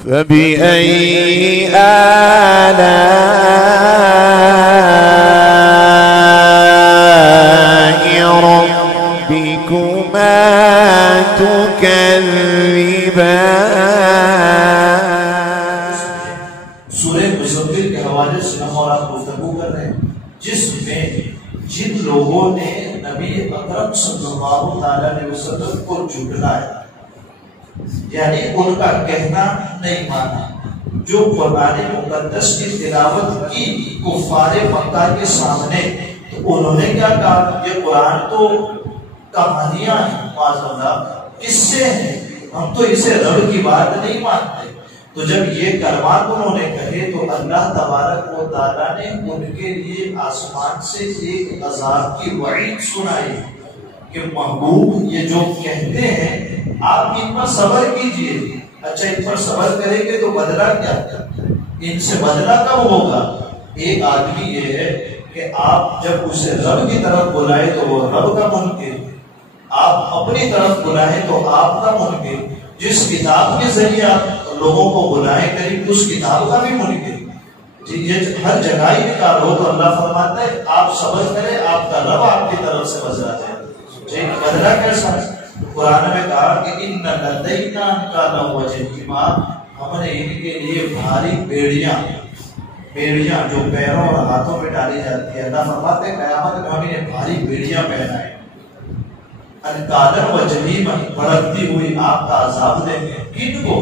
فبأي آلاء ربكما تكذبان۔ سورہ مزمل کے حوالے سے ہم اور آپ گفتگو کر رہے ہیں، جس میں جن لوگوں نے نبی اکرم صلی اللہ علیہ وسلم کو جھٹلایا، یعنی ان کا کہنا نہیں مانا، جو قرآن مقدس کی تلاوت کی کفار مکہ کے سامنے، تو انہوں نے کیا کہا؟ یہ قرآن تو کہانیاں ہیں، معاذ اللہ قصے ہیں، ہم تو اسے رب کی بات نہیں مانتے۔ تو جب یہ کلمات انہوں نے کہے تو اللہ تبارک و تعالیٰ نے ان کے لیے آسمان سے ایک عذاب کی وعید سنائی کہ محبوب یہ جو کہتے ہیں آپ ان پر صبر کیجئے۔ اچھا، ان پر صبر کریں گے تو بدلہ کیا؟ ان سے بدلہ کب ہوگا؟ ایک آدمی یہ ہے کہ آپ جب اسے رب کی طرف بلائے تو وہ رب کا منکر، آپ اپنی طرف بلائیں تو آپ کا منکر، جس کتاب کے ذریعے آپ لوگوں کو بلائیں کریں اس کتاب کا بھی منکر۔ یہ ہر جگہ ہی نکال ہو تو اللہ فرماتا ہے آپ صبر کریں، آپ کا رب آپ کی طرف سے بدلہ دے۔ بدلہ کیسا ہے؟ قرآن میں کہا کہ ان لدینا انکالا وجہیما، ہم نے ان کے لیے بھاری بیڑیاں جو پیروں اور ہاتھوں میں ڈالی جاتی ہے، اللہ فرماتے ہیں قیامت میں ہم انہیں بھاری بیڑیاں پہنائیں، انکالا وجہیما بھڑکتی ہوئی آپ کا عذاب دیں گے۔ کن کو؟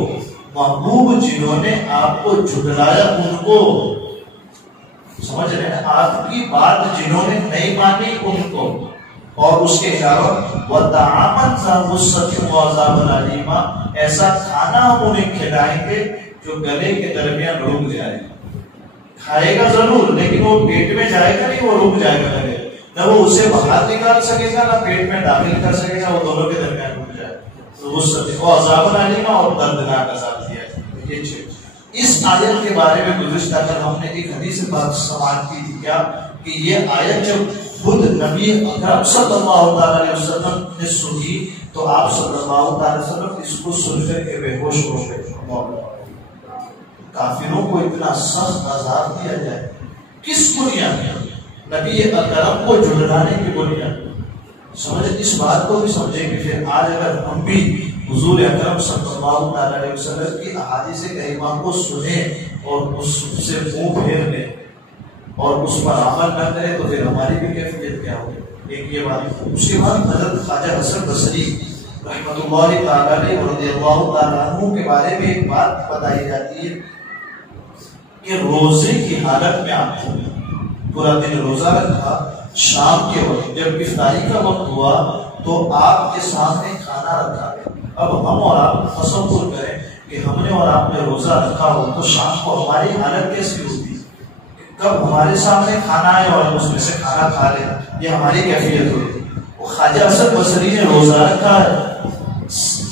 محبوب جنہوں نے آپ کو جھٹلایا ان کو، سمجھ رہے ہیں؟ آپ کی بات جنہوں نے نہیں مانی ان کو۔ اور اس کے علاوہ وَطَعَامًا ذَا غُصَّةٍ وَعَذَابًا أَلِيمًا، ایسا کھانا ہم انہیں کھلائیں گے جو گلے کے درمیان رک جائے، کھائے گا ضرور لیکن وہ پیٹ میں جائے گا نہیں، وہ رک جائے گا گلے، نہ وہ اسے باہر نکال سکے گا نہ پیٹ میں داخل کر سکے گا، وہ دونوں کے درمیان رک جائے گا۔ غصّةٍ وَعَذَابًا أَلِيمًا، اور دردناک عذاب دیا ہے۔ یہ چیز اس آیت کے بارے میں گزشتہ کل ہم نے ایک حدیث بات سماعت کی تھی کیا کہ یہ آیت جب خود نبی اکرم صلی اللہ علیہ وسلم نے سنی تو آپ صلی اللہ علیہ وسلم اس کو سن کر کے بے ہوش ہو گئے۔ کافروں کو اتنا سخت عذاب دیا جائے کس بنیاد میں؟ نبی اکرم کو جھٹلانے کی بنیاد۔ سمجھے، اس بات کو بھی سمجھیں کہ پھر آج اگر ہم بھی حضور اکرم صلی اللہ علیہ وسلم کی احادیث کریمہ کو سنیں اور اس سے منہ پھیر لیں اور اس پر عمل نہ کرے تو پھر ہماری بھی کیفیت کیا ہوگی؟ ایک یہ بات۔ اس کے بعد حضرت خواجہ حسن بصری رحمۃ اللہ تعالیٰ علیہ رضی اللہ تعالیٰ عنہ کے بارے میں ایک بات بتائی جاتی ہے کہ روزے کی حالت میں آپ پورا دن روزہ رکھا، شام کے وقت جب افطاری کا وقت ہوا تو آپ کے سامنے کھانا رکھا گیا۔ اب ہم اور آپ تصور کریں کہ ہم نے اور آپ نے روزہ رکھا ہو تو شام کو ہماری حالت کیسی ہوتی؟ کب ہمارے سامنے کھانا آئے اور ہم اس میں سے کھانا کھا لیں، یہ ہماری کیفیت ہوتی۔ خواجہ حسن بصری نے روزہ رکھا ہے،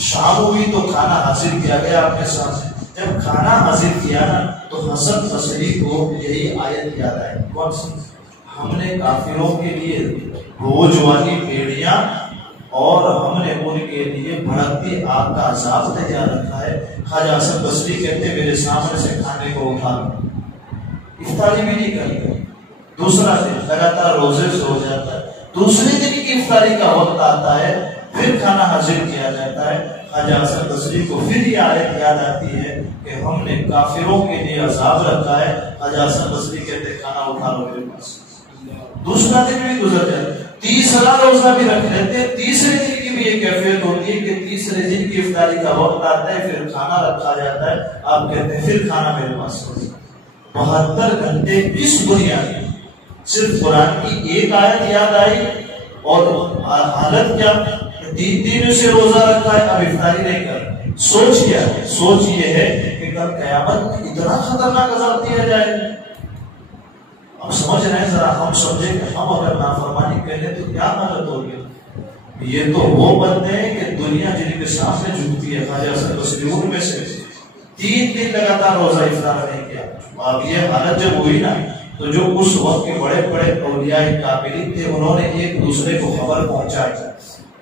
شام ہوئی تو کھانا حاضر کیا گیا آپ کے سامنے، جب کھانا حاضر کیا نا تو حسن بصری کو یہی آیت یاد آئی، کون سی؟ ہم نے کافروں کے لیے روز والی بیڑیاں اور ہم نے ان کے لیے بھڑکتی آگ کا عذاب تیار رکھا ہے۔ خواجہ حسن بصری کہتے میرے سامنے سے کھانے کو اٹھا لو، افطاری بھی نہیں کرتے، دوسرا دن لگاتار روزے سے ہو جاتا ہے، دوسرے دن کی افطاری کا وقت آتا ہے پھر کھانا حاضر کیا جاتا ہے۔ خواجہ حسن بصری کو پھر یہ آیت یاد آتی ہے کہ ہم نے کافروں کے لیے عذاب رکھا ہے۔ خواجہ حسن بصری کہتے کھانا اٹھا لو میرے پاس، دوسرا دن بھی گزر جائے، تیسرا روزہ بھی رکھ لیتے، تیسرے دن کی بھی ایک کیفیت ہوتی ہے کہ تیسرے دن کی افطاری کا وقت آتا ہے پھر کھانا رکھا جاتا ہے، آپ کہتے ہیں پھر کھانا میرے پاس۔ 72 گھنٹے کس بنیاد؟ صرف قرآن کی ایک آیت یاد آئی اور حالت کیا؟ 3 دن سے روزہ رکھا ہے، اب افطاری نہیں کر رہا۔ سوچ کیا ہے؟ سوچ یہ ہے کہ کل قیامت میں اتنا خطرناک عذاب دیا جائے۔ اب سمجھ رہے ہیں، ذرا ہم سمجھیں کہ ہم اگر نافرمانی کریں تو کیا حالت ہوگی۔ یہ تو وہ بندے ہیں کہ دنیا جن کے سامنے جھکتی ہے، خواجہ حسن بصری ان میں سے 3 دن لگاتار روزہ افطار نہیں کیا۔ اب یہ حالت جب ہوئی نا تو جو اس وقت کے بڑے بڑے اولیاء کاملین تھے انہوں نے ایک دوسرے کو خبر پہنچائی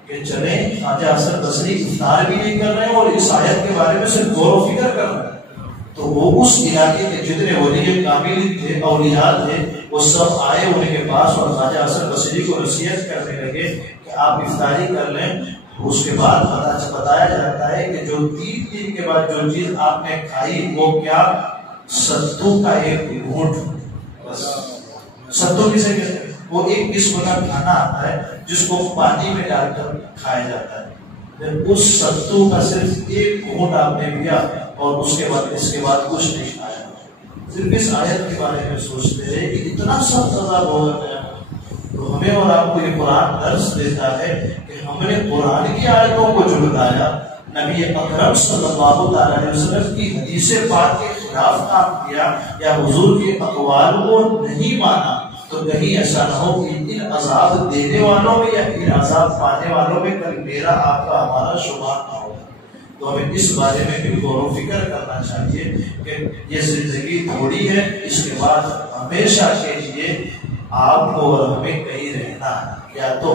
کہ چلیں خواجہ حسن بصری افطار بھی نہیں کر رہے ہیں اور اس آیت کے بارے میں صرف غور و فکر کر رہے ہیں، تو وہ اس علاقے کے جتنے ولی کامل تھے، اولیاء تھے، وہ سب آئے ان کے پاس اور خواجہ حسن بصری کو نصیحت کرنے لگے کہ آپ افطاری کر لیں۔ اس کے بعد بتایا جاتا ہے کہ جو 3 دن کے بعد جو چیز آپ نے کھائی وہ کیا؟ ستو کا ایک گھونٹ۔ ستو کسے کہتے ہیں؟ وہ ایک قسم کا کھانا آتا ہے جس کو پانی میں ڈال کر کھایا جاتا ہے۔ اس ستو کا صرف ایک گھونٹ آپ نے پیا اور اس کے بعد کچھ نہیں کھایا۔ صرف اس آیت کے بارے میں سوچتے رہے کہ اتنا سخت عذاب ہو گیا۔ تو ہمیں اور آپ کو یہ قرآن درس دیتا ہے کہ ہم نے قرآن کی آیتوں کو جھٹلایا، نبی اکرم صلی اللہ تعالی علیہ وسلم کی حدیث پاک کے خلاف کام کیا یا حضور کے اقوال کو نہیں مانا، تو کہیں ایسا نہ ہو کہ ان عذاب دینے والوں میں یا ان عذاب پانے والوں میں کل میرا آپ کا ہمارا شمار نہ ہو۔ تو ہمیں اس بارے میں بھی غور و فکر کرنا چاہیے کہ یہ زندگی تھوڑی ہے، اس کے بعد ہمیشہ کے لیے آپ کو اور ہمیں کہیں رہنا ہے، یا تو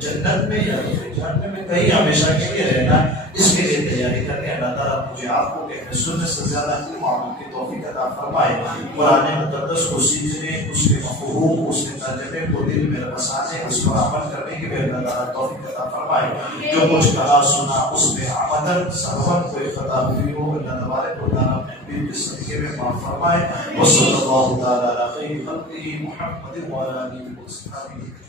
جنت میں یا جہنم میں، کہیں ہمیشہ کے لیے رہنا ہے۔ اس کے لیے تیاری کرنے اللہ تعالیٰ مجھے آپ کو کہ سنت سے زیادہ علم عمل کی توفیق عطا فرمائے، قرآن مقدس کو سیکھنے، اس کے مفہوم، اس کے ترجمے کو دل میں بسانے، اس پر عمل کرنے کی بھی اللہ تعالیٰ توفیق عطا فرمائے۔ جو کچھ کہا سنا اس میں عمدن سبب کوئی خطا ہوئی ہو، اللہ تبارک و تعالیٰ اپنے حبیب کے صدقے میں معاف فرمائے۔ وصلی اللہ تعالیٰ علی خیر خلقہ محمد وعلی آلہ وصحبہ